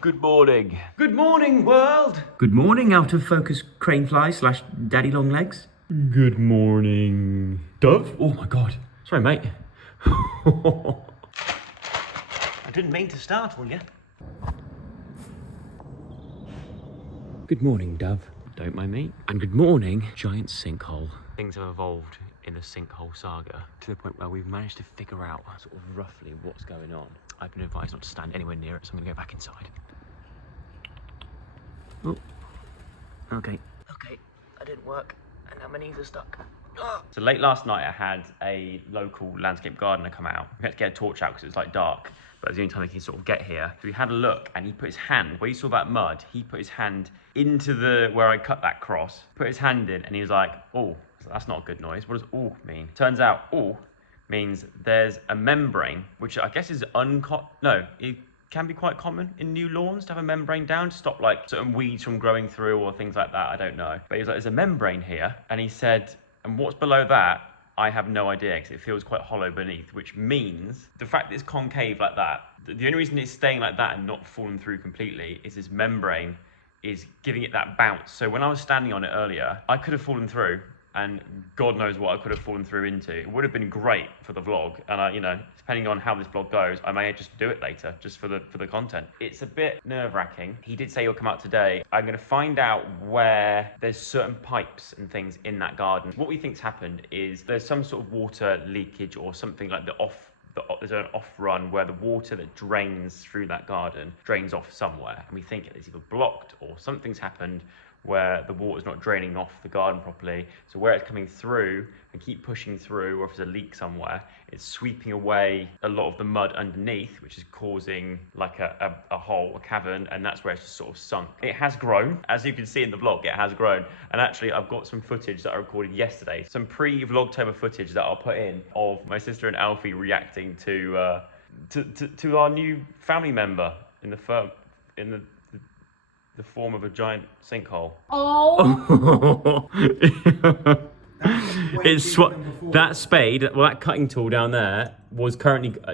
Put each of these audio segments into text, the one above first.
Good morning. Good morning, world. Good morning, out of focus crane fly slash daddy long legs. Good morning, Dove. Oh my God. Sorry, mate. I didn't mean to startle you. Good morning, Dove. Don't mind me. And good morning, giant sinkhole. Things have evolved in the sinkhole saga to the point where we've managed to figure out sort of roughly what's going on. I've been advised not to stand anywhere near it, so I'm gonna go back inside. Oh, okay, that didn't work, and now my knees are stuck. So late last night I had a local landscape gardener come out. We had to get a torch out because it was like dark, but it was the only time he could sort of get here. So we had a look and he put his hand, where you saw that mud, he put his hand into where I cut that cross, put his hand in and he was like, oh, that's not a good noise. What does "oh" mean? Turns out "oh" means there's a membrane, which I guess is it can be quite common in new lawns to have a membrane down to stop like certain weeds from growing through or things like that. I don't know. But he was like, there's a membrane here. And he said, and what's below that? I have no idea because it feels quite hollow beneath, which means the fact that it's concave like that, the only reason it's staying like that and not falling through completely is this membrane is giving it that bounce. So when I was standing on it earlier, I could have fallen through. And God knows what I could have fallen through into. It would have been great for the vlog, and depending on how this vlog goes, I may just do it later, just for the content. It's a bit nerve-wracking. He did say he'll come out today. I'm gonna find out where there's certain pipes and things in that garden. What we think's happened is there's some sort of water leakage or something like there's an off run where the water that drains through that garden drains off somewhere, and we think it's either blocked or something's happened where the water's not draining off the garden properly. So where it's coming through and keep pushing through, or if there's a leak somewhere, it's sweeping away a lot of the mud underneath, which is causing like a hole, a cavern, and that's where it's just sort of sunk. It has grown, as you can see in the vlog, it has grown. And actually I've got some footage that I recorded yesterday, some pre-Vlogtober footage that I'll put in of my sister and Alfie reacting to our new family member in the form of a giant sinkhole. Oh! That spade, that cutting tool down there was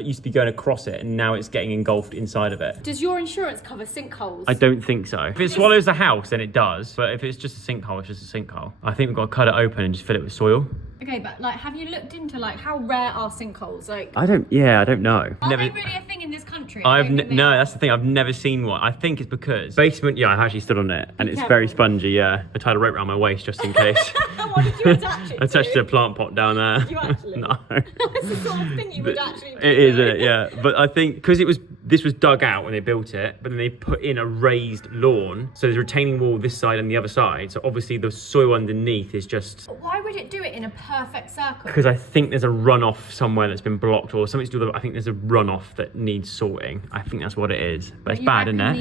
used to be going across it, and now it's getting engulfed inside of it. Does your insurance cover sinkholes? I don't think so. If it swallows the house, then it does. But if it's just a sinkhole, it's just a sinkhole. I think we've got to cut it open and just fill it with soil. Okay, but like, have you looked into like how rare are sinkholes? Like, I don't know. Are they really a thing in this country? No, that's the thing. I've never seen one. I think it's because basement. Yeah, I actually stood on it, and it's very spongy. Yeah, I tied a rope around my waist just in case. What did you attach it I attached to a plant pot down there. Did you actually? No. That's the sort of thing you would actually do. It is, isn't it? Yeah. But I think because this was dug out when they built it, but then they put in a raised lawn, so there's a retaining wall this side and the other side. So obviously the soil underneath is just. But why would it do it in a perfect circle? Because I think there's a runoff somewhere that's been blocked, or something to do with. I think there's a runoff that needs sorting. I think that's what it is. But it's bad, isn't it?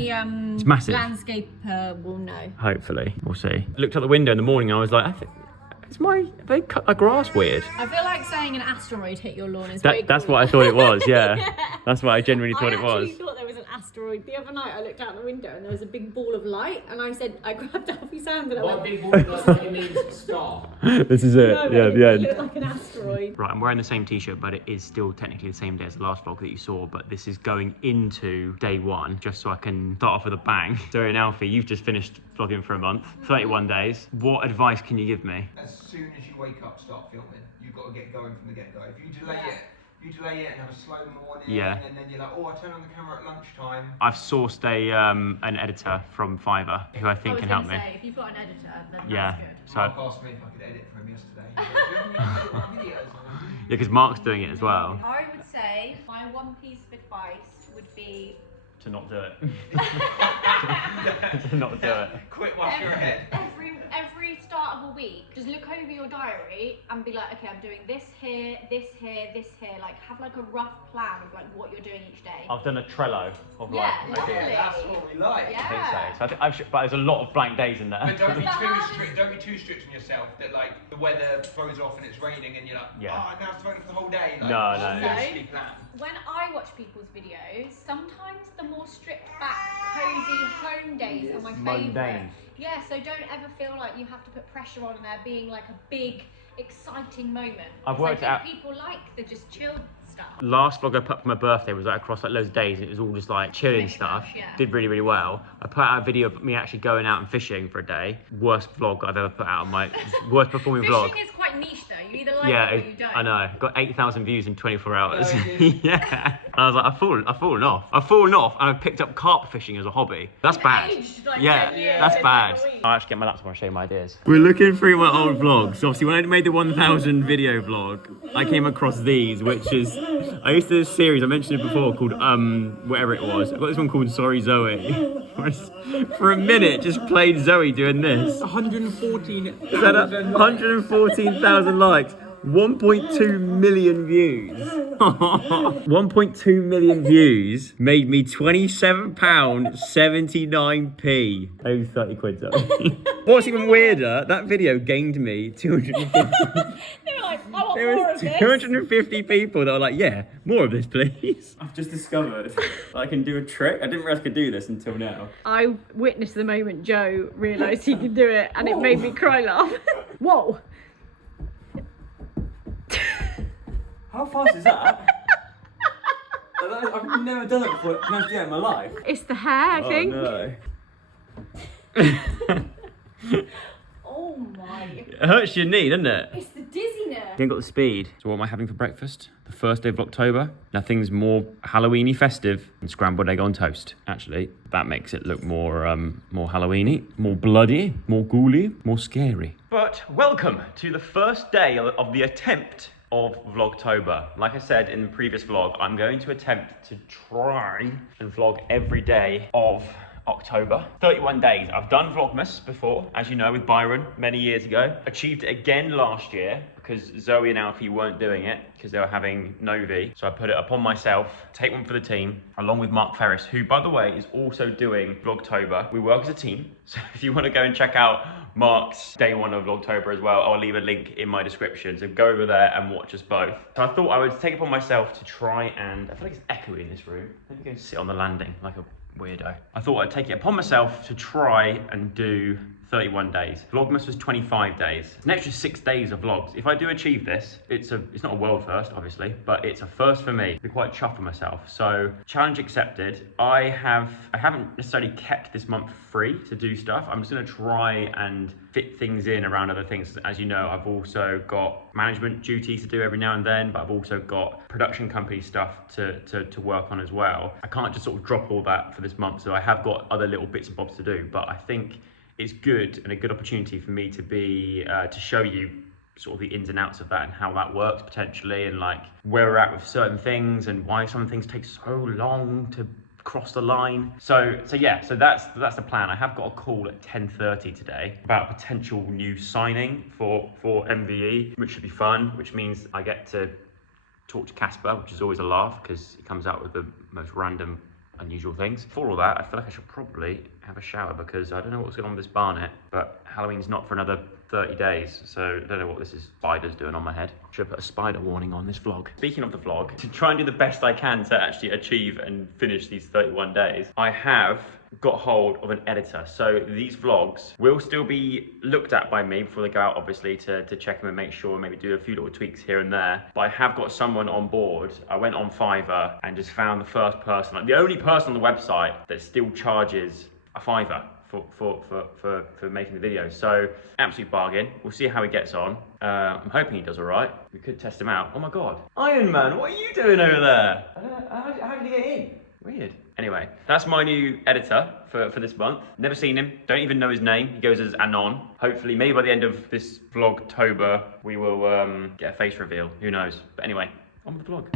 It's massive. Landscaper will know. Hopefully, we'll see. I looked out the window in the morning. I was like, they cut the grass weird. I feel like saying an asteroid hit your lawn is That's what I thought it was, yeah. That's what I genuinely thought it was. I actually thought there was an asteroid. The other night I looked out the window and there was a big ball of light, and I grabbed Alfie's hand and I went, big ball of light means star. This is it, It looked like an asteroid. Right, I'm wearing the same t-shirt, but it is still technically the same day as the last vlog that you saw, but this is going into day one, just so I can start off with a bang. So in Alfie, you've just finished vlogging for a month, 31 days. What advice can you give me? As soon as you wake up, start filming. You've got to get going from the get-go. If you delay it and have a slow morning, and then you're like, oh, I turn on the camera at lunchtime. I've sourced an editor from Fiverr who I think can help me. If you've got an editor, then that's good. So Mark asked me if I could edit for him yesterday. Yeah, because Mark's doing it as well. I would say my one piece of advice would be to not do it. To not do it. Quit while you're ahead. Every start of a week, just look over your diary and be like, okay, I'm doing this here, this here, this here. Like, have like a rough plan of like what you're doing each day. I've done a Trello of ideas. That's what we like. Yeah. I think so. But there's a lot of blank days in there. But don't be too strict. Don't be too strict on yourself. That like the weather throws off and it's raining and you're like, oh, I now have to phone for the whole day. Like, No. When I watch people's videos, sometimes the more stripped back, cozy home days are my favourite. Yeah, so don't ever feel like you have to put pressure on there being like a big, exciting moment. I've worked out. People like the just chilled stuff. Last vlog I put for my birthday was like across like loads of days, and it was all just like chilling stuff. Yeah. Did really, really well. I put out a video of me actually going out and fishing for a day. Worst vlog I've ever put out on my worst performing vlog. Fishing is quite niche though. You either like it or you don't. I know. Got 8,000 views in 24 hours. Oh, yeah. I was like, I've fallen off. I've fallen off, and I've picked up carp fishing as a hobby. That's bad. Aged, like, Yeah, 10 years that's in bad. like a week. I'll actually get my laptop and show you my ideas. We're looking through my old vlogs. So obviously when I made the 1,000 video vlog, I came across these, which is, I used to do this series, I mentioned it before, called, whatever it was. I've got this one called Sorry Zoe. For a minute, just played Zoe doing this. 114,000 likes. 1.2 million views. 1.2 million views made me £27.79p. Maybe 30 quid though. What's even weirder, that video gained me 250. They were like, I want There more was of this. 250 people that were like, yeah, more of this please. I've just discovered I can do a trick. I didn't realise I could do this until now. I witnessed the moment Joe realised he could do it, and it made me cry laugh. Whoa. How fast is that? I've never done it before. Can I do that in my life? It's the hair, I think. No. Oh my. It hurts your knee, doesn't it? It's the dizziness. You ain't got the speed. So what am I having for breakfast? The first day of Vlogtober. Nothing's more Halloween-y festive than scrambled egg on toast. Actually, that makes it look more Halloween-y, more bloody, more ghouly, more scary. But welcome to the first day of the attempt of Vlogtober. Like I said in the previous vlog, I'm going to attempt to try and vlog every day of October. 31 days. I've done Vlogmas before, as you know, with Byron many years ago. Achieved it again last year because Zoe and Alfie weren't doing it because they were having Novi. So I put it upon myself, take one for the team, along with Mark Ferris, who, by the way, is also doing Vlogtober. We work as a team. So if you want to go and check out Mark's day one of Vlogtober as well, I'll leave a link in my description. So go over there and watch us both. So I thought I would take it upon myself to try and, I feel like it's echoey in this room. Let me go and sit on the landing like a weirdo. I thought I'd take it upon myself to try and do 31 days. Vlogmas was 25 days. It's an extra 6 days of vlogs. If I do achieve this, it's not a world first, obviously, but it's a first for me. I'd be quite chuffed with myself. So challenge accepted. I haven't necessarily kept this month free to do stuff. I'm just gonna try and fit things in around other things. As you know, I've also got management duties to do every now and then, but I've also got production company stuff to work on as well. I can't just sort of drop all that for this month, so I have got other little bits and bobs to do, but I think it's good and a good opportunity for me to be to show you sort of the ins and outs of that and how that works potentially, and like where we're at with certain things and why some things take so long to cross the line. So that's the plan. I have got a call at 10:30 today about a potential new signing for MVE, which should be fun, which means I get to talk to Casper, which is always a laugh because he comes out with the most random unusual things. For all that, I feel like I should probably have a shower because I don't know what's going on with this barnet, but Halloween's not for another 30 days, so I don't know what this spider's doing on my head. Should put a spider warning on this vlog. Speaking of the vlog, to try and do the best I can to actually achieve and finish these 31 days, I have got hold of an editor. So these vlogs will still be looked at by me before they go out, obviously, to check them and make sure, maybe do a few little tweaks here and there. But I have got someone on board. I went on Fiverr and just found the first person, like the only person on the website that still charges a $5 for making the video. So absolute bargain. We'll see how he gets on. I'm hoping he does all right. We could test him out. Oh my God. Iron Man, what are you doing over there? How did he get in? Weird. Anyway, that's my new editor for this month. Never seen him, don't even know his name. He goes as Anon. Hopefully, maybe by the end of this Vlogtober, we will get a face reveal. Who knows? But anyway, on with the vlog.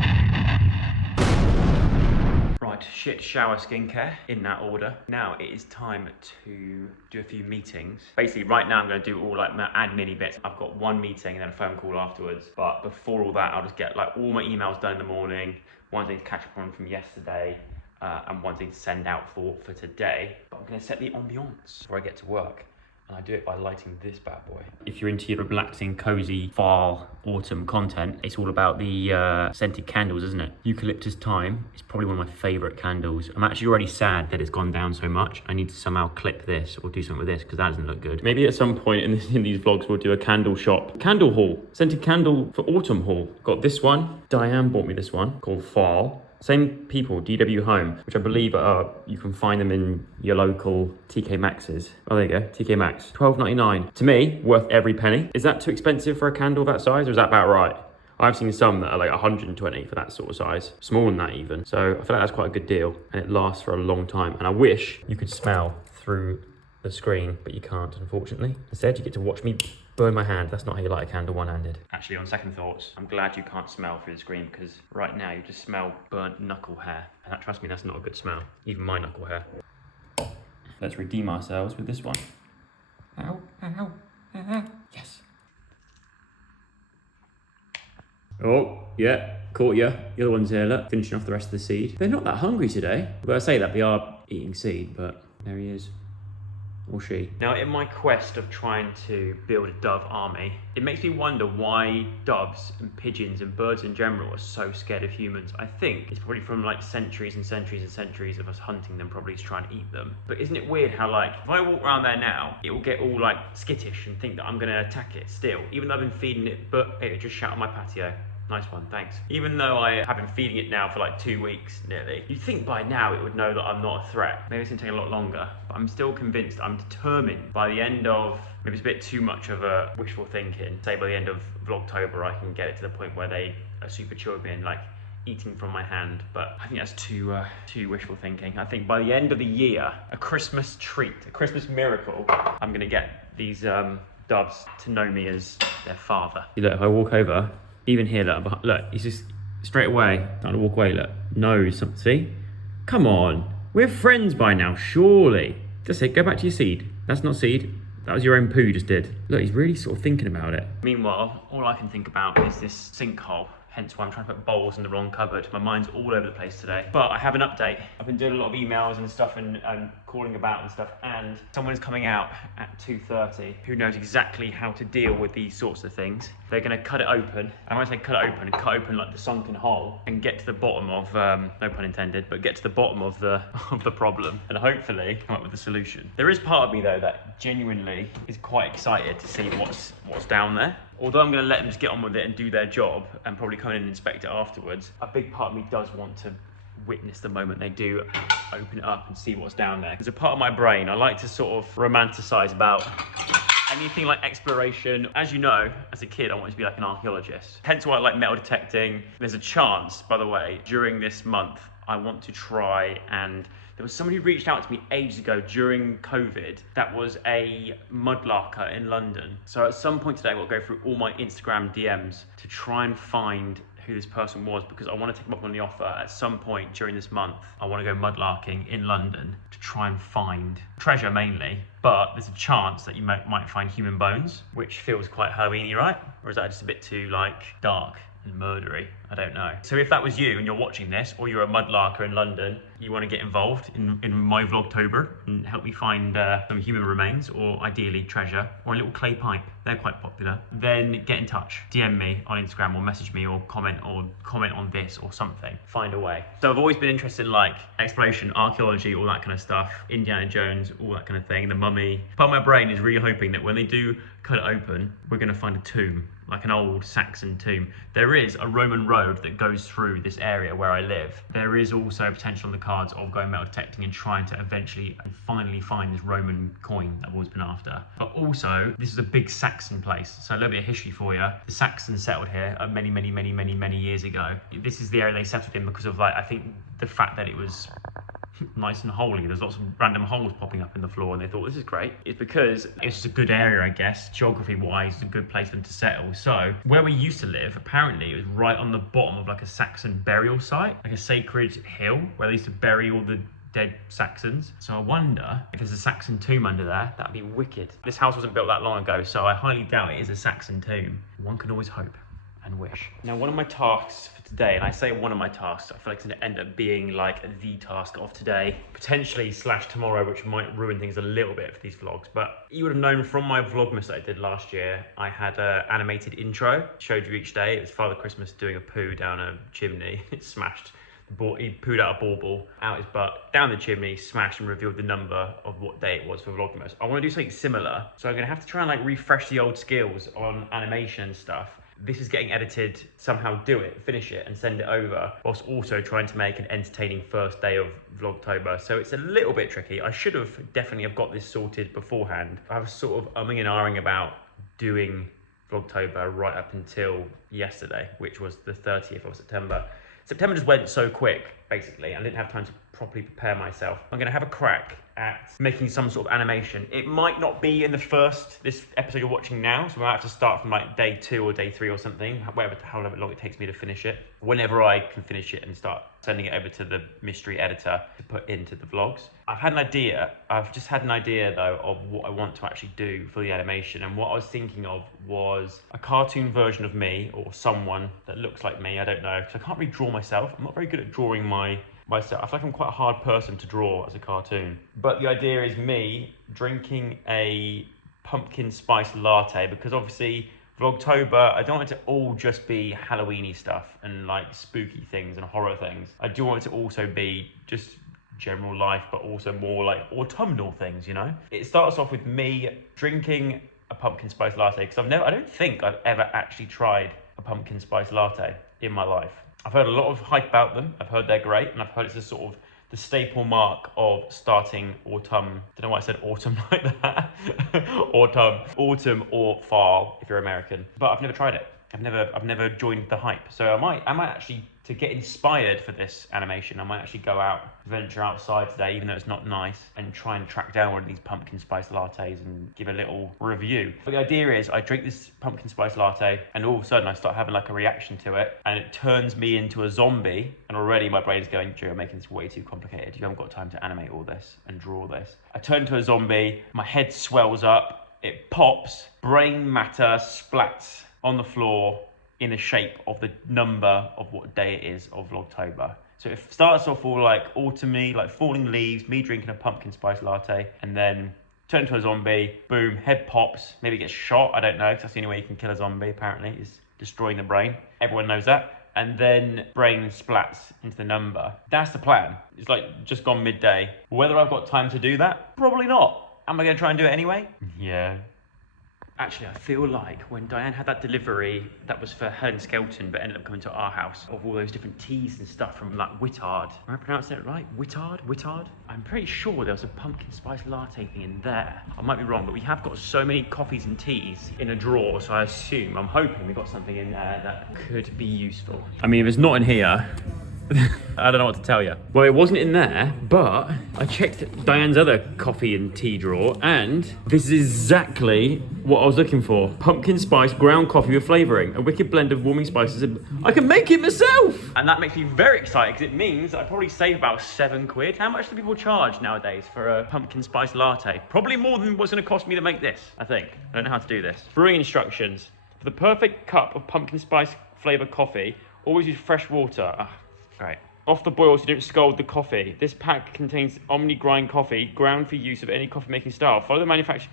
Right, shit, shower, skincare, in that order. Now it is time to do a few meetings. Basically, right now I'm going to do all like my admin bits. I've got one meeting and then a phone call afterwards. But before all that, I'll just get like all my emails done in the morning, ones I need to catch up on from yesterday, and ones I need to send out for today. But I'm going to set the ambiance before I get to work. And I do it by lighting this bad boy. If you're into your relaxing, cozy, fall, autumn content, it's all about the scented candles, isn't it? Eucalyptus Thyme is probably one of my favorite candles. I'm actually already sad that it's gone down so much. I need to somehow clip this or do something with this because that doesn't look good. Maybe at some point in these vlogs, we'll do a candle shop. Candle haul, scented candle for autumn haul. Got this one. Diane bought me this one called Fall. Same people, DW Home, which I believe you can find them in your local TK Maxx's. Oh, there you go, TK Maxx. $12.99. To me, worth every penny. Is that too expensive for a candle that size, or is that about right? I've seen some that are like 120 for that sort of size. Smaller than that even. So I feel like that's quite a good deal, and it lasts for a long time. And I wish you could smell through the screen, but you can't, unfortunately. Instead, you get to watch me burn my hand. That's not how you light a candle one-handed. Actually, on second thoughts, I'm glad you can't smell through the screen, because right now you just smell burnt knuckle hair. And that, trust me, that's not a good smell. Even my knuckle hair. Let's redeem ourselves with this one. Ow, ow, ow. Yes. Oh, yeah, caught you. The other one's here, look, finishing off the rest of the seed. They're not that hungry today. Well, I say that, they are eating seed, but there he is. Or she. Now, in my quest of trying to build a dove army, it makes me wonder why doves and pigeons and birds in general are so scared of humans. I think it's probably from like centuries and centuries and centuries of us hunting them, probably to try and eat them. But isn't it weird how, like, if I walk around there now, it will get all like skittish and think that I'm gonna attack it still, even though I've been feeding it, but it just shout on my patio. Nice one, thanks. Even though I have been feeding it now for like 2 weeks nearly, you'd think by now it would know that I'm not a threat. Maybe it's gonna take a lot longer, but I'm still convinced, I'm determined by the end of, maybe it's a bit too much of a wishful thinking, say by the end of Vlogtober I can get it to the point where they are super chill with me and like eating from my hand, but I think that's too wishful thinking. I think by the end of the year, a Christmas treat, a Christmas miracle, I'm gonna get these doves to know me as their father. Look, if I walk over, even here, look, he's just straight away trying to walk away, look, nose, see? Come on, we're friends by now, surely. That's it, go back to your seed. That's not seed, that was your own poo you just did. Look, he's really sort of thinking about it. Meanwhile, all I can think about is this sinkhole. Hence why I'm trying to put bowls in the wrong cupboard. My mind's all over the place today. But I have an update. I've been doing a lot of emails and stuff and calling about and stuff, and someone is coming out at 2:30 who knows exactly how to deal with these sorts of things. They're gonna cut it open. And when I say cut it open like the sunken hole, and get to the bottom of, no pun intended, but get to the bottom of the problem, and hopefully come up with a solution. There is part of me though that genuinely is quite excited to see what's down there. Although I'm going to let them just get on with it and do their job and probably come in and inspect it afterwards, a big part of me does want to witness the moment they do open it up and see what's down there. There's a part of my brain I like to sort of romanticize about anything like exploration. As you know, as a kid, I wanted to be like an archaeologist. Hence why I like metal detecting. There's a chance, by the way, during this month, I want to try and... There was somebody who reached out to me ages ago during COVID that was a mudlarker in London. So at some point today, we'll go through all my Instagram DMs to try and find who this person was, because I want to take them up on the offer at some point during this month. I want to go mudlarking in London to try and find treasure mainly, but there's a chance that you might find human bones, which feels quite Halloween-y, right? Or is that just a bit too like dark and murdery? I don't know. So if that was you and you're watching this, or you're a mudlarker in London, you want to get involved in my Vlogtober and help me find some human remains, or ideally treasure, or a little clay pipe, they're quite popular, then get in touch. DM me on Instagram or message me or comment on this or something. Find a way. So I've always been interested in like exploration, archaeology, all that kind of stuff, Indiana Jones, all that kind of thing, the mummy. Part of my brain is really hoping that when they do cut it open, we're going to find a tomb, like an old Saxon tomb. There is a Roman road that goes through this area where I live. There is also potential on the cards of going metal detecting and trying to eventually and finally find this Roman coin that I've always been after. But also, this is a big Saxon place. So a little bit of history for you. The Saxons settled here many years ago. This is the area they settled in because of, like, I think the fact that it was nice and holy. There's lots of random holes popping up in the floor, and they thought, this is great. It's because it's just a good area, I guess, geography wise, it's a good place for them to settle. So where we used to live, apparently it was right on the bottom of like a Saxon burial site, like a sacred hill where they used to bury all the dead Saxons. So I wonder if there's a Saxon tomb under there. That'd be wicked. This house wasn't built that long ago, so I highly doubt it is a Saxon tomb. One can always hope. and wish. Now, one of my tasks for today, and I say one of my tasks, I feel like it's gonna end up being like the task of today, potentially / tomorrow, which might ruin things a little bit for these vlogs. But you would have known from my Vlogmas that I did last year, I had an animated intro, showed you each day. It was Father Christmas doing a poo down a chimney. It smashed. He pooed out a bauble out his butt, down the chimney, smashed, and revealed the number of what day it was for Vlogmas. I want to do something similar, so I'm going to have to try and like refresh the old skills on animation and stuff. This is getting edited, somehow do it, finish it, and send it over, whilst also trying to make an entertaining first day of Vlogtober. So it's a little bit tricky. I should have definitely have got this sorted beforehand. I was sort of umming and ahhing about doing Vlogtober right up until yesterday, which was the 30th of September. September just went so quick, basically. I didn't have time to properly prepare myself. I'm gonna have a crack at making some sort of animation. It might not be in this episode you're watching now, so I might have to start from like day 2 or day 3 or something, however long it takes me to finish it. Whenever I can finish it and start sending it over to the mystery editor to put into the vlogs. I've just had an idea though of what I want to actually do for the animation, and what I was thinking of was a cartoon version of me, or someone that looks like me, I don't know, because I can't really draw myself. I'm not very good at drawing myself. I feel like I'm quite a hard person to draw as a cartoon. But the idea is me drinking a pumpkin spice latte, because obviously Vlogtober, I don't want it to all just be Halloweeny stuff and like spooky things and horror things. I do want it to also be just general life, but also more like autumnal things, you know? It starts off with me drinking a pumpkin spice latte, because I don't think I've ever actually tried a pumpkin spice latte in my life. I've heard a lot of hype about them. I've heard they're great, and I've heard it's a sort of the staple mark of starting autumn. Don't know why I said autumn like that. Autumn or fall if you're American. But I've never tried it. I've never joined the hype. So I might actually, to get inspired for this animation, I might actually go out, venture outside today, even though it's not nice, and try and track down one of these pumpkin spice lattes and give a little review. But the idea is I drink this pumpkin spice latte, and all of a sudden I start having like a reaction to it, and it turns me into a zombie. And already my brain's going, Joe, you're making this way too complicated. You haven't got time to animate all this and draw this. I turn into a zombie, my head swells up, it pops, brain matter splats on the floor in the shape of the number of what day it is of Vlogtober. So it starts off all like autumny, like falling leaves, me drinking a pumpkin spice latte, and then turn into a zombie, boom, head pops, maybe gets shot, I don't know, because that's the only way you can kill a zombie apparently, is destroying the brain. Everyone knows that. And then brain splats into the number. That's the plan. It's like just gone midday. Whether I've got time to do that? Probably not. Am I gonna try and do it anyway? Yeah. Actually, I feel like when Diane had that delivery that was for Helen Skelton, but ended up coming to our house, of all those different teas and stuff from like Whittard. Am I pronouncing it right? Whittard? I'm pretty sure there was a pumpkin spice latte thing in there. I might be wrong, but we have got so many coffees and teas in a drawer, so I'm hoping we got something in there that could be useful. I mean, if it's not in here, I don't know what to tell you. Well, it wasn't in there, but I checked Diane's other coffee and tea drawer, and this is exactly what I was looking for. Pumpkin spice ground coffee with flavouring, a wicked blend of warming spices. I can make it myself! And that makes me very excited, because it means I probably save about £7. How much do people charge nowadays for a pumpkin spice latte? Probably more than what's going to cost me to make this, I think. I don't know how to do this. Brewing instructions. For the perfect cup of pumpkin spice flavoured coffee, always use fresh water. Right. Off the boil so you don't scald the coffee. This pack contains Omni grind coffee, ground for use of any coffee making style. Follow the manufacturer.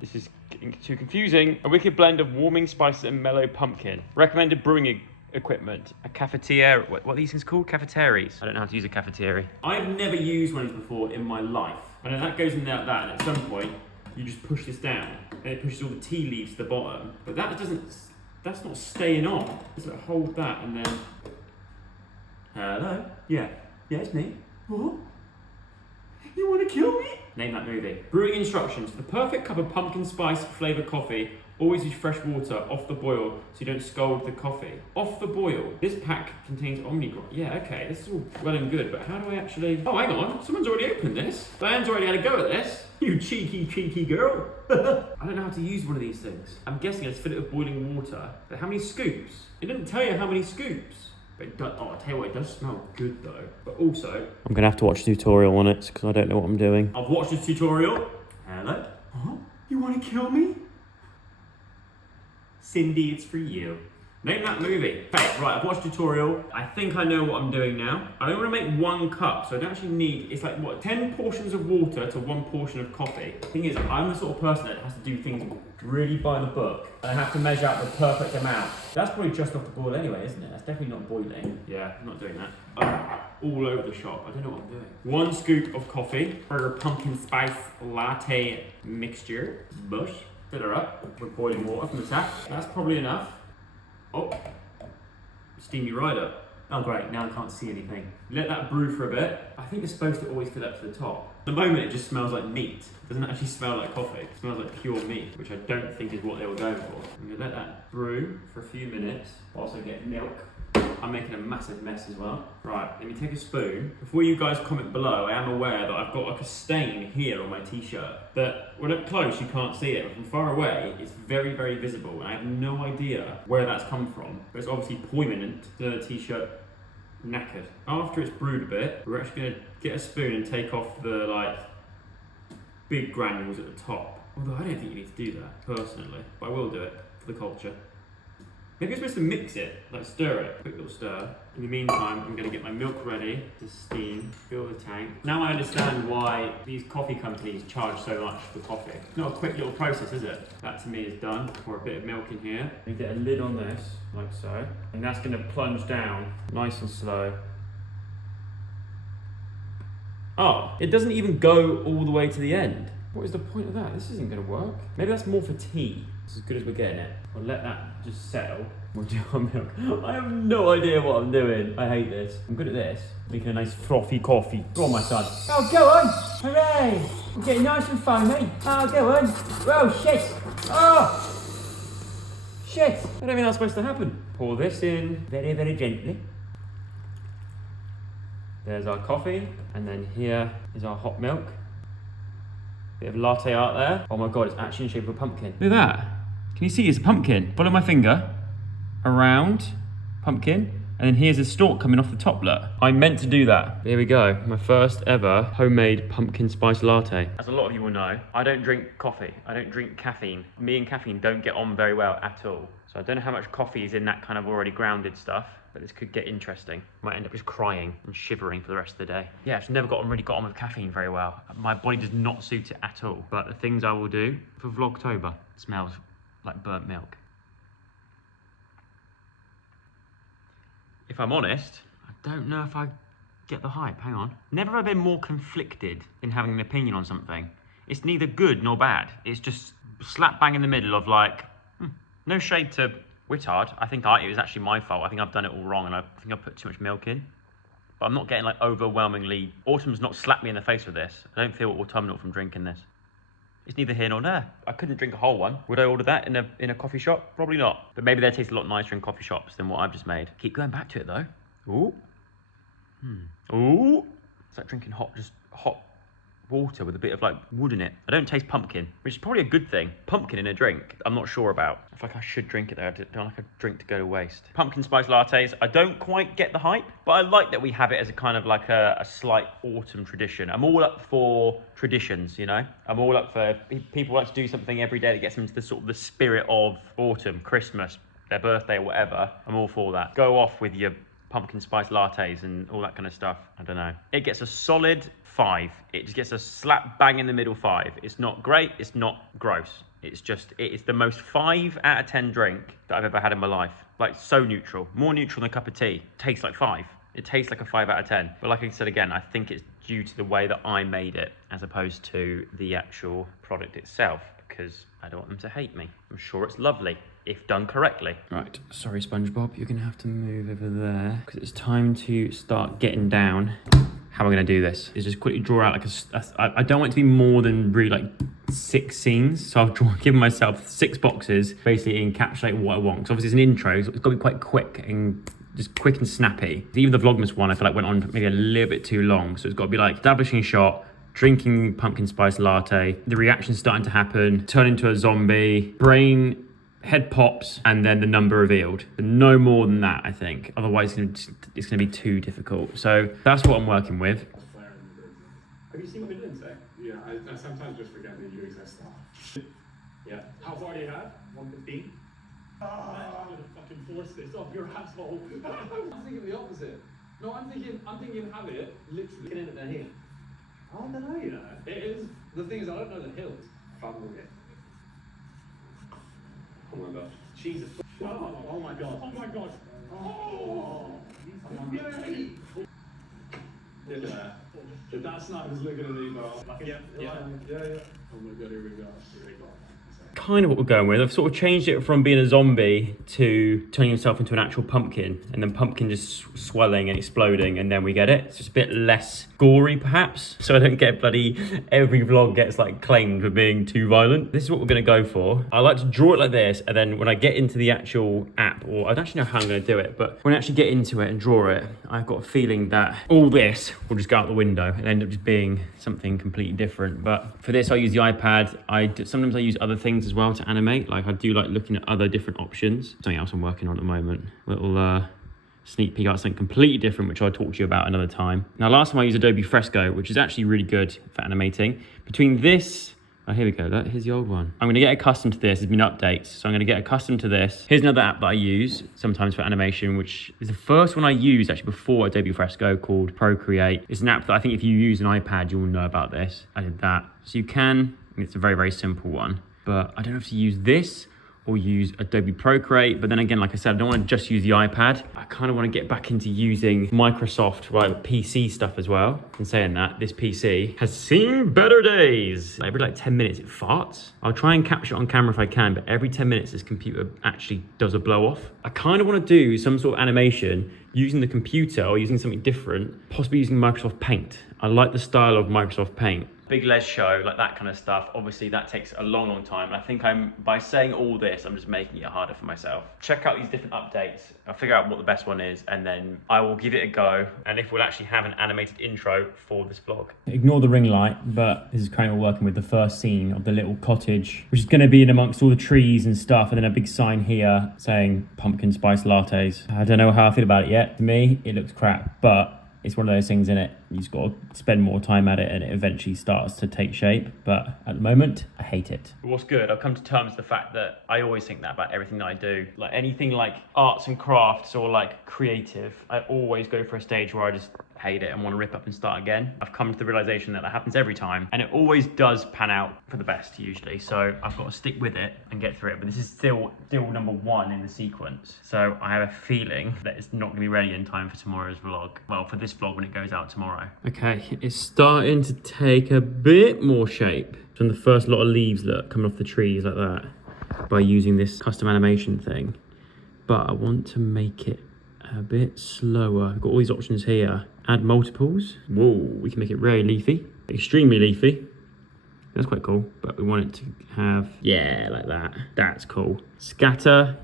This is getting too confusing. A wicked blend of warming spices and mellow pumpkin. Recommended brewing equipment. A cafetiere. What are these things called? Cafeteries. I don't know how to use a cafetiere. I've never used one before in my life. And then that goes in there like that, and at some point you just push this down and it pushes all the tea leaves to the bottom. But that's not staying on. Just like hold that and then. Hello? Yeah, it's me. What? You want to kill me? Name that movie. Brewing instructions. For the perfect cup of pumpkin spice flavoured coffee, always use fresh water off the boil so you don't scald the coffee. Off the boil. This pack contains Omni-Grind. Yeah, okay, this is all well and good, but how do I actually... Oh, hang on. Someone's already opened this. Diane's already had a go at this. You cheeky girl. I don't know how to use one of these things. I'm guessing it's fill it with boiling water. But how many scoops? It didn't tell you how many scoops. But it does, I'll tell you what, it does smell good though. But also... I'm going to have to watch a tutorial on it because I don't know what I'm doing. I've watched this tutorial. Hello? Huh? You want to kill me? Cindy, it's for you. Name that movie. Okay, right, I've watched a tutorial. I think I know what I'm doing now. I only want to make 1 cup, so I don't actually need, it's like, what, 10 portions of water to 1 portion of coffee. The thing is, I'm the sort of person that has to do things really by the book. I have to measure out the perfect amount. That's probably just off the boil anyway, isn't it? That's definitely not boiling. Yeah, I'm not doing that. I'm all over the shop. I don't know what I'm doing. 1 scoop of coffee for a pumpkin spice latte mixture. Bush. Fill her up with boiling water from the tap. That's probably enough. Oh, steam you right up. Oh great, now I can't see anything. Let that brew for a bit. I think it's supposed to always fill up to the top. At the moment it just smells like meat. It doesn't actually smell like coffee. It smells like pure meat, which I don't think is what they were going for. I'm gonna let that brew for a few minutes whilst I get milk. I'm making a massive mess as well. Right, let me take a spoon. Before you guys comment below, I am aware that I've got like a stain here on my t-shirt. But when up close, you can't see it. But from far away, it's very, very visible. And I have no idea where that's come from. But it's obviously poignant to the t-shirt knackered. After it's brewed a bit, we're actually gonna get a spoon and take off the like big granules at the top. Although I don't think you need to do that, personally. But I will do it for the culture. Maybe you're supposed to mix it, like stir it, quick little stir. In the meantime, I'm gonna get my milk ready to steam, fill the tank. Now I understand why these coffee companies charge so much for coffee. It's not a quick little process, is it? That to me is done. Pour a bit of milk in here. And get a lid on this, like so. And that's gonna plunge down, nice and slow. Oh, it doesn't even go all the way to the end. What is the point of that? This isn't gonna work. Maybe that's more for tea. It's as good as we're getting it. I'll let that just settle. We'll do our milk. I have no idea what I'm doing. I hate this. I'm good at this. Making a nice frothy coffee. Go on, my son. Oh, go on. Hooray. I'm getting nice and foamy. Oh, go on. Oh, shit. Oh. Shit. I don't think that's supposed to happen. Pour this in very, very gently. There's our coffee. And then here is our hot milk. Bit of latte art there. Oh my god, it's actually in the shape of a pumpkin. Look at that. Can you see it's a pumpkin? Follow my finger. Around. Pumpkin. And then here's a stalk coming off the top, look. I meant to do that. Here we go. My first ever homemade pumpkin spice latte. As a lot of you will know, I don't drink coffee. I don't drink caffeine. Me and caffeine don't get on very well at all. So I don't know how much coffee is in that kind of already grounded stuff, but this could get interesting. Might end up just crying and shivering for the rest of the day. Yeah, I've never really got on with caffeine very well. My body does not suit it at all. But the things I will do for Vlogtober, smells like burnt milk. If I'm honest, I don't know if I get the hype, hang on. Never have I been more conflicted in having an opinion on something. It's neither good nor bad. It's just slap bang in the middle of like, no shade to Wittard. I think it was actually my fault. I think I've done it all wrong and I think I've put too much milk in. But I'm not getting like overwhelmingly, autumn's not slapped me in the face with this. I don't feel autumnal from drinking this. It's neither here nor there. I couldn't drink a whole one. Would I order that in a coffee shop? Probably not. But maybe they taste a lot nicer in coffee shops than what I've just made. Keep going back to it though. Ooh. Ooh. It's like drinking hot water with a bit of like wood in it. I don't taste pumpkin, which is probably a good thing. Pumpkin in a drink, I'm not sure about. I feel like I should drink it though. I don't like a drink to go to waste. Pumpkin spice lattes, I don't quite get the hype, but I like that we have it as a kind of like a slight autumn tradition. I'm all up for traditions, you know? I'm all up for people like to do something every day that gets them into the sort of the spirit of autumn, Christmas, their birthday or whatever. I'm all for that. Go off with your pumpkin spice lattes and all that kind of stuff. I don't know. It gets a solid 5. It just gets a slap bang in the middle 5. It's not great, it's not gross. It is the most 5 out of 10 drink that I've ever had in my life. Like so neutral, more neutral than a cup of tea. Tastes like 5. It tastes like a 5 out of 10. But like I said again, I think it's due to the way that I made it as opposed to the actual product itself, because I don't want them to hate me. I'm sure it's lovely if done correctly. Right, sorry SpongeBob, you're gonna have to move over there because it's time to start getting down. How am I gonna do this? Is just quickly draw out like I don't want it to be more than really like 6 scenes. So I've given myself 6 boxes, basically encapsulate what I want. Because obviously it's an intro, so it's gotta be quite quick and just quick and snappy. Even the Vlogmas one, I feel like went on maybe a little bit too long. So it's gotta be like establishing shot, drinking pumpkin spice latte, the reaction's starting to happen, turn into a zombie, brain, head pops, and then the number revealed. But no more than that, I think. Otherwise, it's gonna be too difficult. So that's what I'm working with. Have you seen what they did today? Yeah, I sometimes just forget that you exist now. Yeah. How far do you have? 115? I'm gonna fucking force this off your asshole. I'm thinking the opposite. No, I'm thinking have it literally in at the heel. I don't know, you know. It is. The thing is, I don't know the hilt. Fumble it. Oh my god. Jesus. Oh my god. Oh my god. Oh. Yay. Look at that. If that sniper's looking at me, bro. Yeah. Oh my god, here we go. Kind of what we're going with. I've sort of changed it from being a zombie to turning himself into an actual pumpkin, and then pumpkin just swelling and exploding, and then we get it. It's just a bit less gory, perhaps, so I don't get bloody every vlog gets like claimed for being too violent. This is what we're going to go for. I like to draw it like this, and then when I get into the actual app, or I don't actually know how I'm going to do it, but when I actually get into it and draw it, I've got a feeling that all this will just go out the window and end up just being something completely different. But for this, I use the iPad. Sometimes I use other things as well to animate. Like I do like looking at other different options. Something else I'm working on at the moment. Little sneak peek at something completely different, which I'll talk to you about another time. Now, last time I used Adobe Fresco, which is actually really good for animating. Between this, oh, here we go, here's the old one. I'm gonna get accustomed to this, there's been updates, so I'm gonna get accustomed to this. Here's another app that I use sometimes for animation, which is the first one I used actually before Adobe Fresco, called Procreate. It's an app that I think if you use an iPad, you'll know about this. I did that. So you can, it's a very, very simple one, but I don't know if to use this or use Adobe Procreate. But then again, like I said, I don't want to just use the iPad. I kind of want to get back into using Microsoft, right, PC stuff as well. And saying that, this PC has seen better days. Every like 10 minutes it farts. I'll try and capture it on camera if I can, but every 10 minutes this computer actually does a blow off. I kind of want to do some sort of animation using the computer or using something different, possibly using Microsoft Paint. I like the style of Microsoft Paint. Big Les show, like that kind of stuff. Obviously that takes a long, long time. And I think by saying all this, I'm just making it harder for myself. Check out these different updates. I'll figure out what the best one is, and then I will give it a go. And if we'll actually have an animated intro for this vlog. Ignore the ring light, but this is kind of working with the first scene of the little cottage, which is gonna be in amongst all the trees and stuff. And then a big sign here saying pumpkin spice lattes. I don't know how I feel about it yet. To me, it looks crap, but it's one of those things, innit? You just got to spend more time at it and it eventually starts to take shape. But at the moment, I hate it. What's good, I've come to terms with the fact that I always think that about everything that I do. Like anything like arts and crafts or like creative, I always go for a stage where I just hate it and want to rip up and start again. I've come to the realization that happens every time, and it always does pan out for the best usually. So I've got to stick with it and get through it. But this is still number one in the sequence. So I have a feeling that it's not gonna be ready in time for tomorrow's vlog. Well, for this vlog when it goes out tomorrow. Okay, it's starting to take a bit more shape from the first lot of leaves that coming off the trees like that by using this custom animation thing. But I want to make it a bit slower. I've got all these options here. Add multiples. Whoa, we can make it very leafy, extremely leafy. That's quite cool, but we want it to have, yeah, like that. That's cool. Scatter.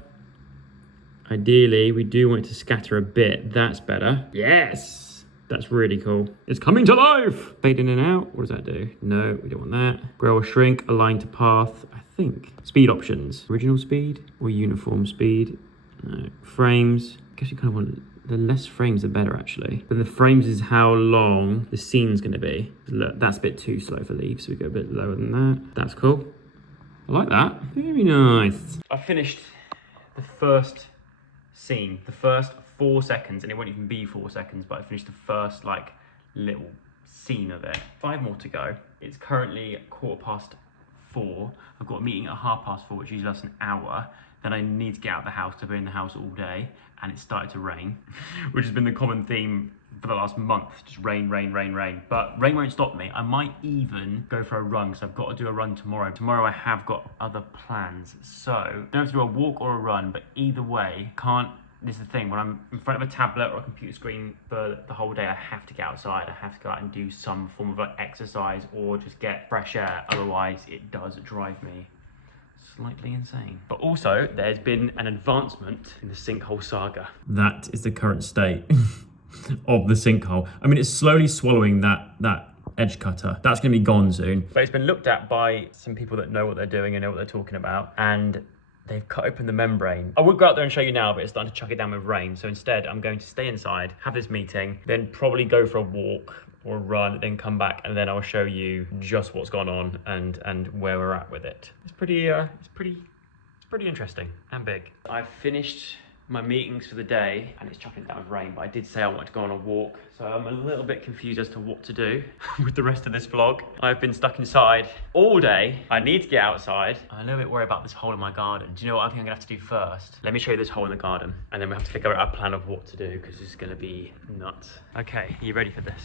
Ideally, we do want it to scatter a bit. That's better. Yes, that's really cool. It's coming to life. Fade in and out. What does that do? No, we don't want that. Grow or shrink, align to path, I think. Speed options. Original speed or uniform speed. No. Frames. I guess you kind of want, the less frames the better actually. But the frames is how long the scene's gonna be. Look, that's a bit too slow for leaves, so we go a bit lower than that. That's cool. I like that. Very nice. I finished the first scene, the first 4 seconds, and it won't even be 4 seconds, but I finished the first like little scene of it. 5 more to go. It's currently 4:15. I've got a meeting at 4:30, which usually lasts an hour. Then I need to get out of the house to be in the house all day, and it started to rain, which has been the common theme for the last month. Just rain, rain, rain, rain. But rain won't stop me. I might even go for a run, because I've got to do a run tomorrow. Tomorrow I have got other plans, so I don't have to do a walk or a run, but either way, this is the thing, when I'm in front of a tablet or a computer screen for the whole day, I have to get outside. I have to go out and do some form of like exercise or just get fresh air. Otherwise, it does drive me slightly insane. But also, there's been an advancement in the sinkhole saga. That is the current state of the sinkhole. I mean, it's slowly swallowing that edge cutter. That's gonna be gone soon. But it's been looked at by some people that know what they're doing and know what they're talking about, and they've cut open the membrane. I would go out there and show you now, but it's starting to chuck it down with rain. So instead, I'm going to stay inside, have this meeting, then probably go for a walk or a run, then come back, and then I'll show you just what's gone on and where we're at with it. It's pretty It's pretty interesting and big. I've finished my meetings for the day and it's chucking down with rain, but I did say I wanted to go on a walk, so I'm a little bit confused as to what to do with the rest of this vlog. I've been stuck inside all day. I need to get outside. I'm a little bit worried about this hole in my garden. Do you know what I think I'm gonna have to do first? Let me show you this hole in the garden and then we have to figure out a plan of what to do because this is gonna be nuts. Okay, are you ready for this?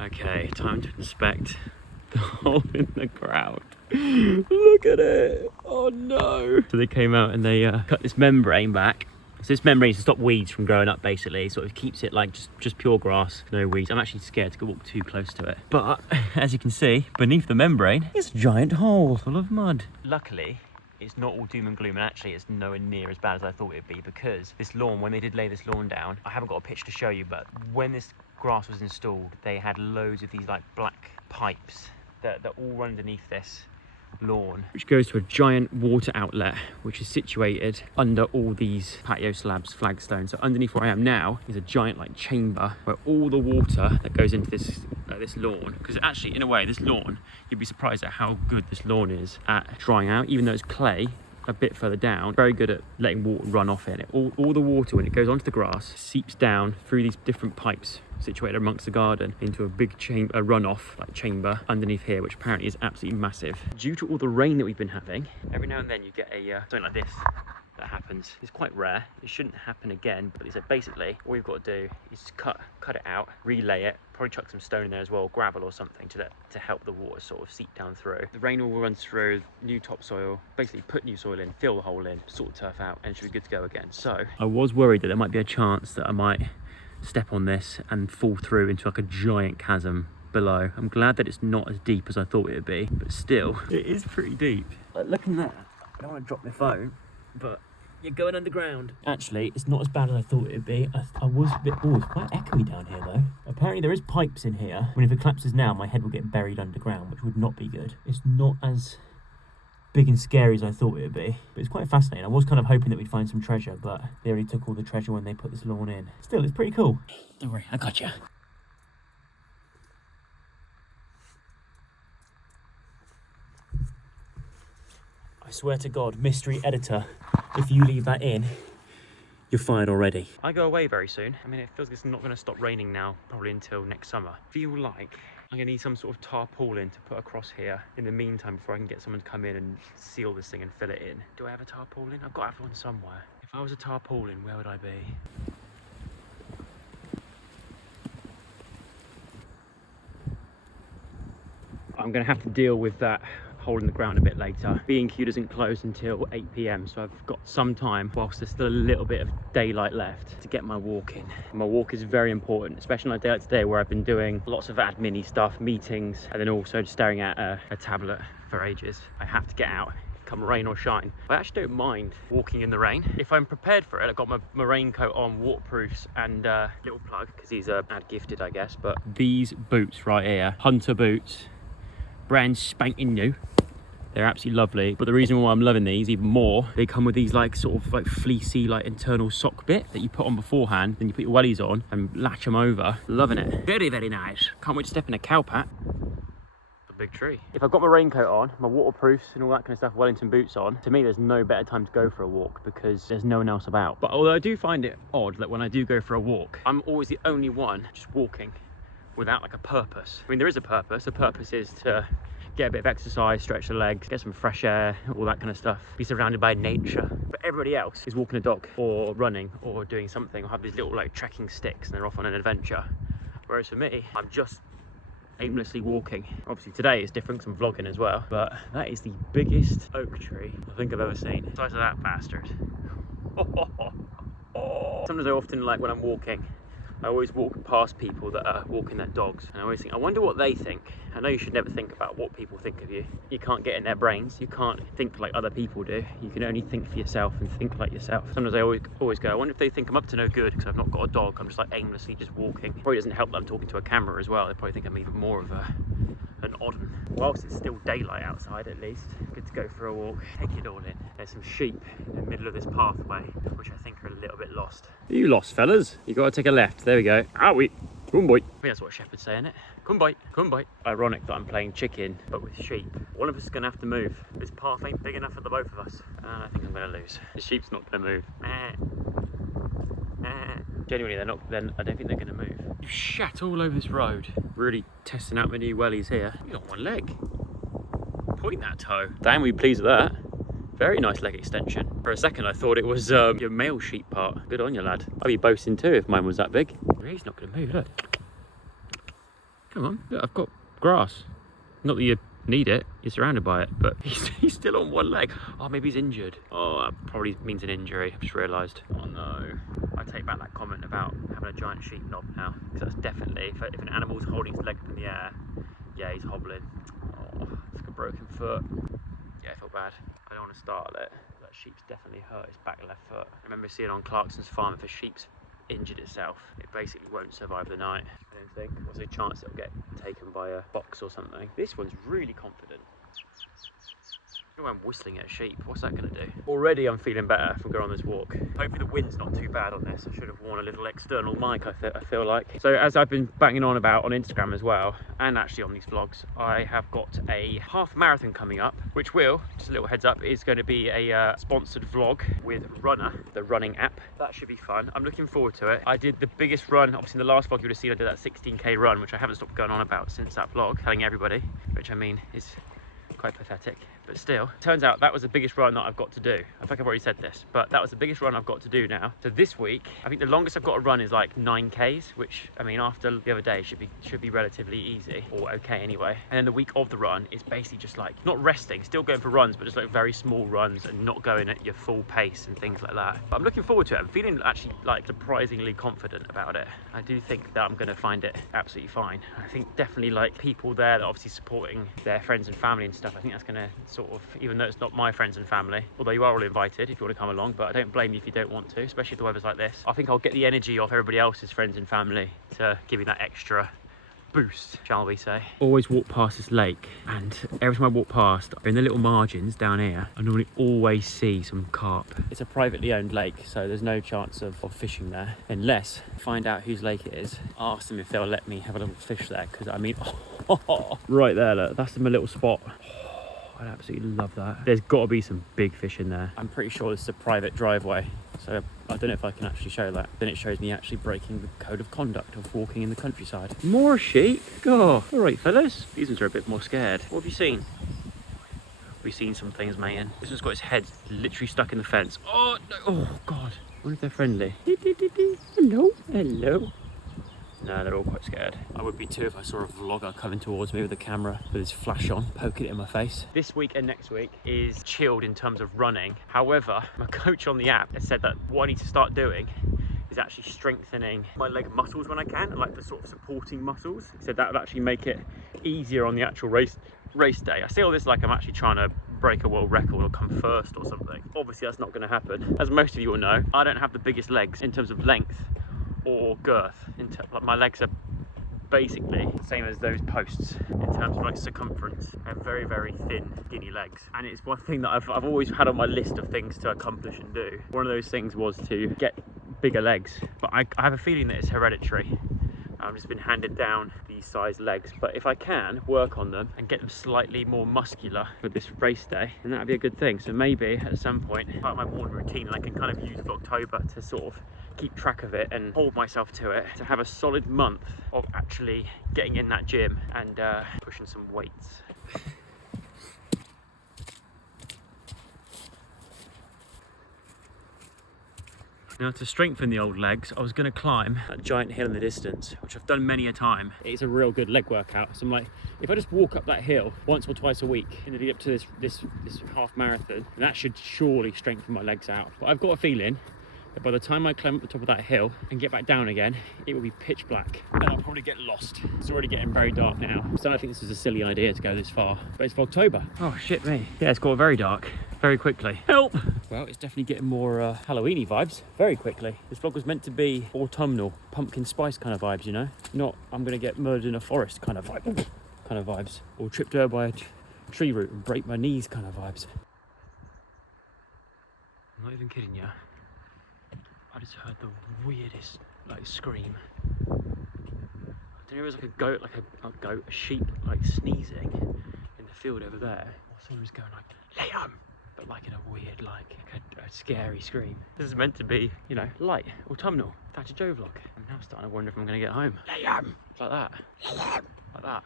Okay, time to inspect the hole in the ground. Look at it. Oh no. So they came out and they cut this membrane back. So this membrane is to stop weeds from growing up, basically. So it keeps it like just pure grass, no weeds. I'm actually scared to walk too close to it. But as you can see, beneath the membrane is a giant hole full of mud. Luckily, it's not all doom and gloom, and actually it's nowhere near as bad as I thought it'd be, because this lawn, when they did lay this lawn down, I haven't got a picture to show you, but when this grass was installed, they had loads of these like black pipes that all run underneath this lawn, which goes to a giant water outlet which is situated under all these patio slabs, flagstones. So underneath where I am now is a giant like chamber where all the water that goes into this lawn, because actually in a way this lawn, you'd be surprised at how good this lawn is at drying out, even though it's clay a bit further down, very good at letting water run off in it. All the water, when it goes onto the grass, seeps down through these different pipes situated amongst the garden into a big runoff like chamber underneath here, which apparently is absolutely massive. Due to all the rain that we've been having, every now and then you get a something like this that happens. It's quite rare. It shouldn't happen again, but it's basically all you've got to do is cut it out, relay it, probably chuck some stone in there as well, gravel or something to help the water sort of seep down through. The rain all runs through, new topsoil, basically put new soil in, fill the hole in, sort the turf out, and it should be good to go again. So I was worried that there might be a chance that I might step on this and fall through into like a giant chasm below. I'm glad that it's not as deep as I thought it would be, but still, it is pretty deep. Like, looking there, I don't want to drop my phone, but you're going underground. Actually, it's not as bad as I thought it would be. I was a bit, it's quite echoey down here though. Apparently there is pipes in here. I mean, if it collapses now, my head will get buried underground, which would not be good. It's not as big and scary as I thought it would be, but it's quite fascinating. I was kind of hoping that we'd find some treasure, but they already took all the treasure when they put this lawn in. Still, it's pretty cool. Don't worry, I got you. I swear to God, mystery editor, if you leave that in, you're fired already. I go away very soon. I mean, it feels like it's not going to stop raining now, probably until next summer. I feel like I'm going to need some sort of tarpaulin to put across here in the meantime before I can get someone to come in and seal this thing and fill it in. Do I have a tarpaulin? I've got to have one somewhere. If I was a tarpaulin, where would I be? I'm going to have to deal with that hole in the ground a bit later. B&Q doesn't close until 8 PM, so I've got some time whilst there's still a little bit of daylight left to get my walk in. My walk is very important, especially on a day like today where I've been doing lots of admin-y stuff, meetings, and then also just staring at a tablet for ages. I have to get out, come rain or shine. I actually don't mind walking in the rain if I'm prepared for it. I've got my raincoat on, waterproofs, and little plug because these are ad gifted, I guess, but these boots right here, Hunter boots, brand spanking new. They're absolutely lovely, but the reason why I'm loving these even more, they come with these like sort of like fleecy like internal sock bit that you put on beforehand, then you put your wellies on and latch them over. Loving it. Very, very nice. Can't wait to step in a cow pat. A big tree. If I've got my raincoat on, my waterproofs and all that kind of stuff, Wellington boots on, to me there's no better time to go for a walk because there's no one else about. But although I do find it odd that when I do go for a walk, I'm always the only one just walking without like a purpose. I mean, there is a purpose. The purpose is to get a bit of exercise, stretch the legs, get some fresh air, all that kind of stuff, be surrounded by nature. But everybody else is walking a dog or running or doing something, or have these little like trekking sticks and they're off on an adventure. Whereas for me, I'm just aimlessly walking. Obviously today is different because I'm vlogging as well, but that is the biggest oak tree I think I've ever seen. The size of that bastard. Sometimes I often, like when I'm walking, I always walk past people that are walking their dogs, and I always think, I wonder what they think. I know you should never think about what people think of you. You can't get in their brains. You can't think like other people do. You can only think for yourself and think like yourself. Sometimes I always go, I wonder if they think I'm up to no good because I've not got a dog. I'm just like aimlessly just walking. Probably doesn't help that I'm talking to a camera as well. They probably think I'm even more of an odd one. Whilst it's still daylight outside, at least, good to go for a walk, take it all in. There's some sheep in the middle of this pathway, which I think are a little bit lost. Are you lost, fellas? You got to take a left. There we go. Are we? Come boy. I think that's what shepherds say, isn't it? Come boy, come boy. Ironic that I'm playing chicken, but with sheep. One of us is gonna have to move. This path ain't big enough for the both of us. And I think I'm gonna lose. The sheep's not gonna move. Genuinely, I don't think they're gonna move. You've shat all over this road. Really testing out my new wellies here. You got one leg. Point that toe. Damn, we pleased with that. Very nice leg extension. For a second, I thought it was your male sheep part. Good on you, lad. I'd be boasting too if mine was that big. He's not gonna move, look. Come on, look, I've got grass. Not that you need it, you're surrounded by it, but he's still on one leg. Oh, maybe he's injured. Oh, that probably means an injury, I've just realised. Oh no. I take back that comment about having a giant sheep knob now, because that's definitely, if an animal's holding its leg up in the air, yeah, he's hobbling. Oh, it's like a broken foot. Yeah, I feel bad. I don't want to startle it. That sheep's definitely hurt its back left foot. I remember seeing on Clarkson's farm, if a sheep's injured itself, it basically won't survive the night. I don't think. What's the chance it'll get taken by a fox or something? This one's really confident. I'm whistling at a sheep. What's that going to do? Already I'm feeling better from going on this walk. Hopefully the wind's not too bad on this. I should have worn a little external mic, I feel like. So as I've been banging on about on Instagram as well, and actually on these vlogs, I have got a half marathon coming up, which will, just a little heads up, is going to be a sponsored vlog with Runner, the running app. That should be fun. I'm looking forward to it. I did the biggest run, obviously in the last vlog you would have seen I did that 16k run, which I haven't stopped going on about since that vlog, telling everybody, which I mean is quite pathetic, but still. Turns out that was the biggest run that I've got to do. I think I've already said this, but that was the biggest run I've got to do now. So this week, I think the longest I've got to run is like 9Ks, which I mean, after the other day should be relatively easy, or okay anyway. And then the week of the run is basically just like, not resting, still going for runs, but just like very small runs and not going at your full pace and things like that. But I'm looking forward to it. I'm feeling actually like surprisingly confident about it. I do think that I'm gonna find it absolutely fine. I think definitely like people there that are obviously supporting their friends and family and stuff, I think that's gonna sort of, even though it's not my friends and family, although you are all invited if you want to come along, but I don't blame you if you don't want to, especially if the weather's like this. I think I'll get the energy of everybody else's friends and family to give you that extra boost, shall we say. Always walk past this lake, and every time I walk past, in the little margins down here, I normally always see some carp. It's a privately owned lake, so there's no chance of fishing there, unless I find out whose lake it is, ask them if they'll let me have a little fish there, because I mean, right there, look, that's my little spot. I'd absolutely love that. There's got to be some big fish in there. I'm pretty sure this is a private driveway, so I don't know if I can actually show that. Then it shows me actually breaking the code of conduct of walking in the countryside. More sheep? God. All right, fellas. These ones are a bit more scared. What have you seen? We've seen some things, man. This one's got his head literally stuck in the fence. Oh, no. Oh, God. I wonder if they're friendly. Hello. Hello. No, they're all quite scared. I would be too if I saw a vlogger coming towards me with a camera with his flash on, poking it in my face. This week and next week is chilled in terms of running. However, my coach on the app has said that what I need to start doing is actually strengthening my leg muscles when I can, and like the sort of supporting muscles. He said that would actually make it easier on the actual race day. I say all this like I'm actually trying to break a world record or come first or something. Obviously that's not going to happen. As most of you will know, I don't have the biggest legs in terms of length or girth. Like my legs are basically the same as those posts in terms of like circumference. I have very, very thin, skinny legs, and it's one thing that I've always had on my list of things to accomplish and do. One of those things was to get bigger legs, but I have a feeling that it's hereditary. I've just been handed down these size legs, but if I can work on them and get them slightly more muscular for this race day, then that'd be a good thing. So maybe at some point, part of my morning routine, and I can kind of use Vlogtober to sort of keep track of it and hold myself to it, to have a solid month of actually getting in that gym and pushing some weights. Now, to strengthen the old legs, I was going to climb that giant hill in the distance, which I've done many a time. It's a real good leg workout. So I'm like, if I just walk up that hill once or twice a week in the lead up to this half marathon, that should surely strengthen my legs out. But I've got a feeling that by the time I climb up the top of that hill and get back down again, it will be pitch black and I'll probably get lost. It's already getting very dark now. So I think this is a silly idea to go this far, but it's Vlogtober. Oh shit me. Yeah, it's got very dark very quickly. Help! Well, it's definitely getting more Halloween-y vibes very quickly. This vlog was meant to be autumnal, pumpkin spice kind of vibes, you know? Not I'm gonna get murdered in a forest kind of vibes. Or tripped over by a tree root and break my knees kind of vibes. I'm not even kidding you. I just heard the weirdest, like, scream. There was like a goat, a sheep, like sneezing in the field over there. Or someone was going like, Liam! But like in a weird, like a scary scream. This is meant to be, you know, light, autumnal, Thatcher Joe vlog. I'm now starting to wonder if I'm gonna get home. Liam! Like that. Like that.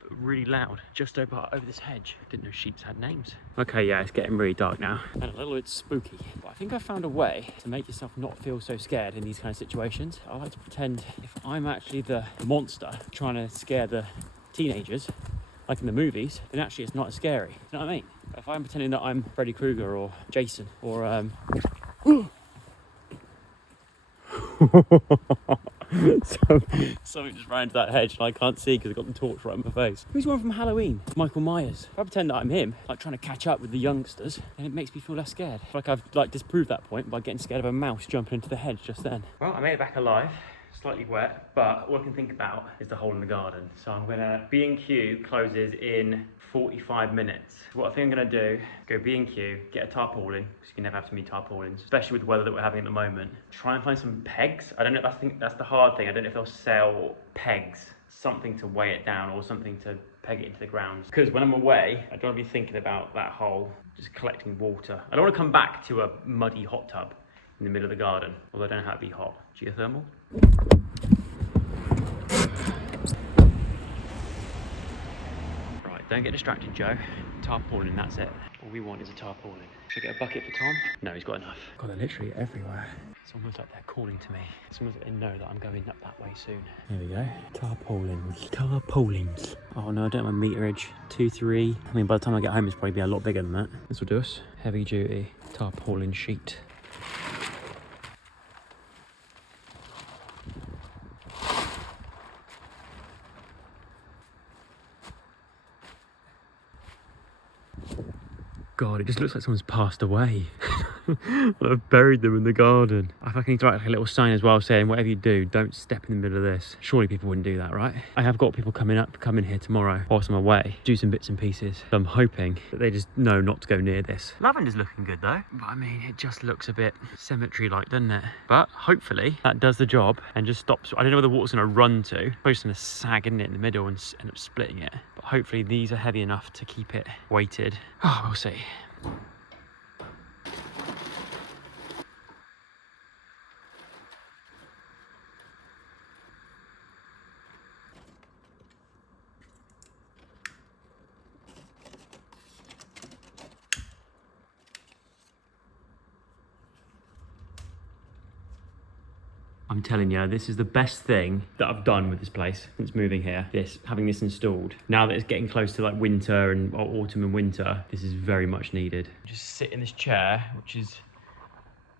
But really loud, just over this hedge. Didn't know sheeps had names. Okay, yeah, it's getting really dark now. And a little bit spooky. But I think I found a way to make yourself not feel so scared in these kind of situations. I like to pretend if I'm actually the monster trying to scare the teenagers, like in the movies, then actually it's not as scary. You know what I mean? If I'm pretending that I'm Freddy Krueger or Jason or something just ran into that hedge and I can't see because I've got the torch right in my face. Who's the one from Halloween? Michael Myers. If I pretend that I'm him, like trying to catch up with the youngsters, then it makes me feel less scared. I feel like I've like disproved that point by getting scared of a mouse jumping into the hedge just then. Well, I made it back alive. Slightly wet, but all I can think about is the hole in the garden. So I'm gonna, B&Q closes in 45 minutes. So what I think I'm gonna do, go B&Q, get a tarpaulin, because you can never have too many tarpaulins, especially with the weather that we're having at the moment. Try and find some pegs. I don't know, I think that's the hard thing. I don't know if they'll sell pegs, something to weigh it down or something to peg it into the ground. Because when I'm away, I don't wanna be thinking about that hole, just collecting water. I don't wanna come back to a muddy hot tub in the middle of the garden, although I don't know how to be hot. Geothermal? Right, don't get distracted, Joe. Tarpaulin, that's it. All we want is a tarpaulin. Should I get a bucket for Tom? No, he's got enough. God, they're literally everywhere. It's almost like they're calling to me. It's almost like they know that I'm going up that way soon. There we go. Tarpaulins. Tarpaulins. Oh no, I don't have my meterage. 2, 3. I mean, by the time I get home, it's probably be a lot bigger than that. This will do us. Heavy duty tarpaulin sheet. God, it just looks like someone's passed away. I've buried them in the garden. I think I need to write like a little sign as well saying, whatever you do, don't step in the middle of this. Surely people wouldn't do that, right? I have got people coming here tomorrow whilst I'm away, do some bits and pieces. So I'm hoping that they just know not to go near this. Lavender's looking good though. But I mean, it just looks a bit cemetery-like, doesn't it? But hopefully that does the job and just stops. I don't know where the water's gonna run to. It's probably just gonna sag in it in the middle and end up splitting it. But hopefully these are heavy enough to keep it weighted. Oh, we'll see. I'm telling you, this is the best thing that I've done with this place since moving here. Having this installed. Now that it's getting close to like winter and autumn and winter, this is very much needed. Just sit in this chair, which is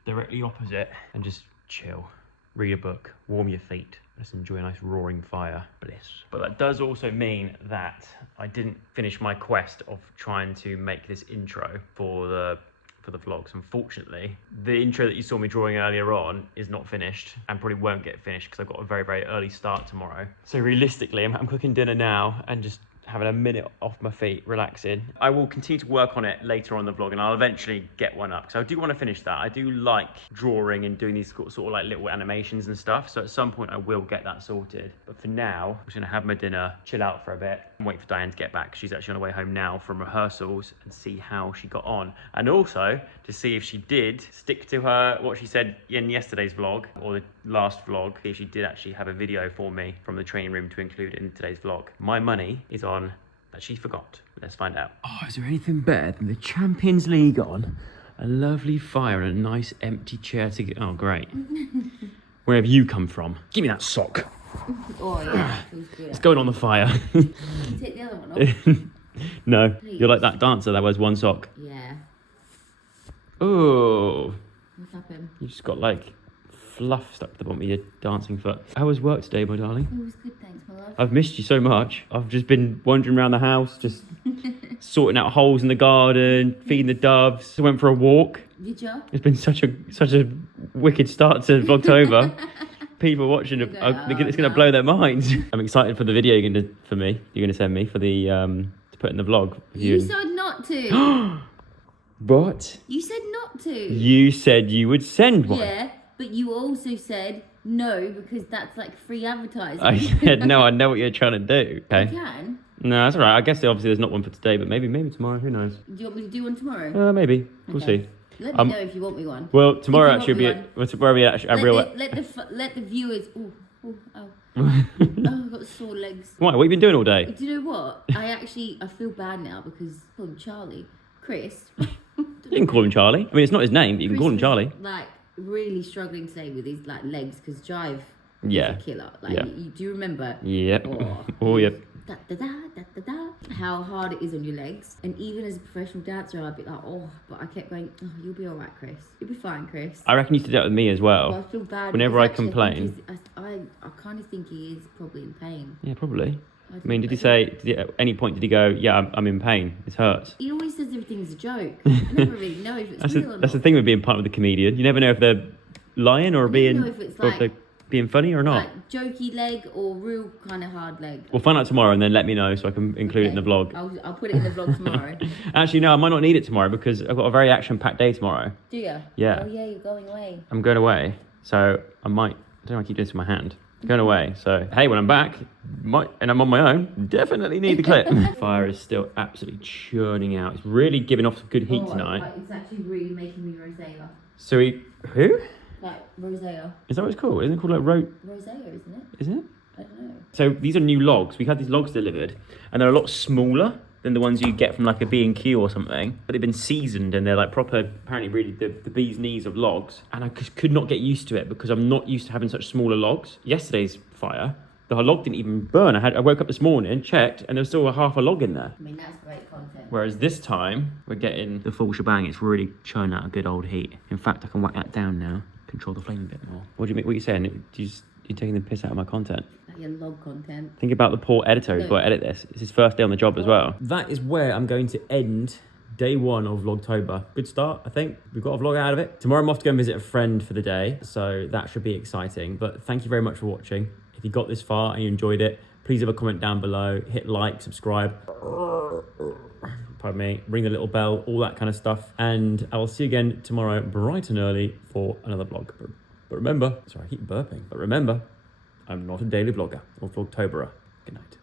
directly opposite, and just chill. Read a book, warm your feet. Let's enjoy a nice roaring fire. Bliss. But that does also mean that I didn't finish my quest of trying to make this intro for the vlogs. Unfortunately, the intro that you saw me drawing earlier on is not finished and probably won't get finished because I've got a very, very early start tomorrow. So realistically, I'm cooking dinner now and just having a minute off my feet, relaxing. I will continue to work on it later on the vlog and I'll eventually get one up. So I do want to finish that. I do like drawing and doing these sort of like little animations and stuff. So at some point I will get that sorted. But for now, I'm just gonna have my dinner, chill out for a bit and wait for Diane to get back. She's actually on her way home now from rehearsals and see how she got on. And also to see if she did stick to what she said in yesterday's vlog or the last vlog, if she did actually have a video for me from the training room to include in today's vlog. My money is on that she forgot. Let's find out. Oh, is there anything better than the Champions League on? A lovely fire and a nice empty chair to get. Oh, great. Where have you come from? Give me that sock. Oh, yeah. It's going on the fire. Take the other one off. No, Please. you're like that dancer that wears one sock. Yeah. Oh, What's happened? you just got like fluff stuck to the bottom of your dancing foot. How was work today, my darling? It was good, thanks, my love. I've missed you so much. I've just been wandering around the house, just sorting out holes in the garden, feeding the doves. I went for a walk. Did you? It's been such a wicked start to Vlogtober. People watching, it's going to blow their minds. I'm excited for the video you're going to send me for the to put in the vlog. You said not to. What? You said not to. You said you would send one. Yeah, but you also said No, because that's like free advertising. I said, no, I know what you're trying to do. Okay. You can. No, that's all right. I guess obviously there's not one for today, but maybe tomorrow. Who knows? Do you want me to do one tomorrow? Maybe. We'll Okay. see. Let me know if you want me one. Well, tomorrow If you actually want be me well, tomorrow be actually a real. Let the viewers. Oh, I've got sore legs. Why? What have you been doing all day? Do you know what? I feel bad now because Charlie, Chris. You can call him Charlie. I mean, it's not his name, but you can call him Charlie. Like really struggling today with his like legs because Jive. Yeah. Is a killer. Like, Yeah. do you remember? Yep. Oh, Oh, yep. Da, da, da, da, da, da, how hard it is on your legs. And even as a professional dancer, I'd be like, oh, but I kept going, oh, you'll be all right, Chris. You'll be fine, Chris. I reckon you used to do that with me as well. But I feel bad. Whenever because I actually complain. I kind of think he is probably in pain. Yeah, probably. I mean, did he say, at any point did he go, yeah, I'm in pain, this hurts? He always says everything's a joke. I never really know if it's real or not. That's the thing with being part of the comedian. You never know if they're lying or being, know if it's or if they're being funny or not. Like jokey leg or real kind of hard leg. We'll find out tomorrow and then let me know so I can include it in the vlog. I'll put it in the vlog tomorrow. Actually, no, I might not need it tomorrow because I've got a very action-packed day tomorrow. Do you? Yeah. Oh yeah, you're going away. I'm going away, so I don't know why I keep doing this with my hand. I'm going away, so hey, when I'm back, and I'm on my own, definitely need the clip. Fire is still absolutely churning out. It's really giving off some good heat tonight. It's actually really making me rosea. So who? Like rosea. Is that what it's called? Isn't it called like Rosea, isn't it? Isn't it? I don't know. So these are new logs. We had these logs delivered, and they're a lot smaller than the ones you get from like a B&Q or something. But they've been seasoned, and they're like proper, apparently really the bee's knees of logs. And I just could not get used to it because I'm not used to having such smaller logs. Yesterday's fire, the log didn't even burn. I woke up this morning, checked, and there was still half a log in there. I mean, that's great content. Whereas this time, we're getting the full shebang. It's really churning out a good old heat. In fact, I can whack that down now. Control the flame a bit more. What do you mean? What are you saying? You're taking the piss out of my content. Like your log content. Think about the poor editor who's got to edit this. It's his first day on the job as well. That is where I'm going to end day one of Vlogtober. Good start, I think. We've got a vlog out of it. Tomorrow I'm off to go and visit a friend for the day, so that should be exciting. But thank you very much for watching. If you got this far and you enjoyed it, please leave a comment down below. Hit like, subscribe. Pardon me, ring the little bell, all that kind of stuff. And I will see you again tomorrow bright and early for another vlog. But remember, sorry, I keep burping, but remember, I'm not a daily vlogger or Vlogtoberer. Good night.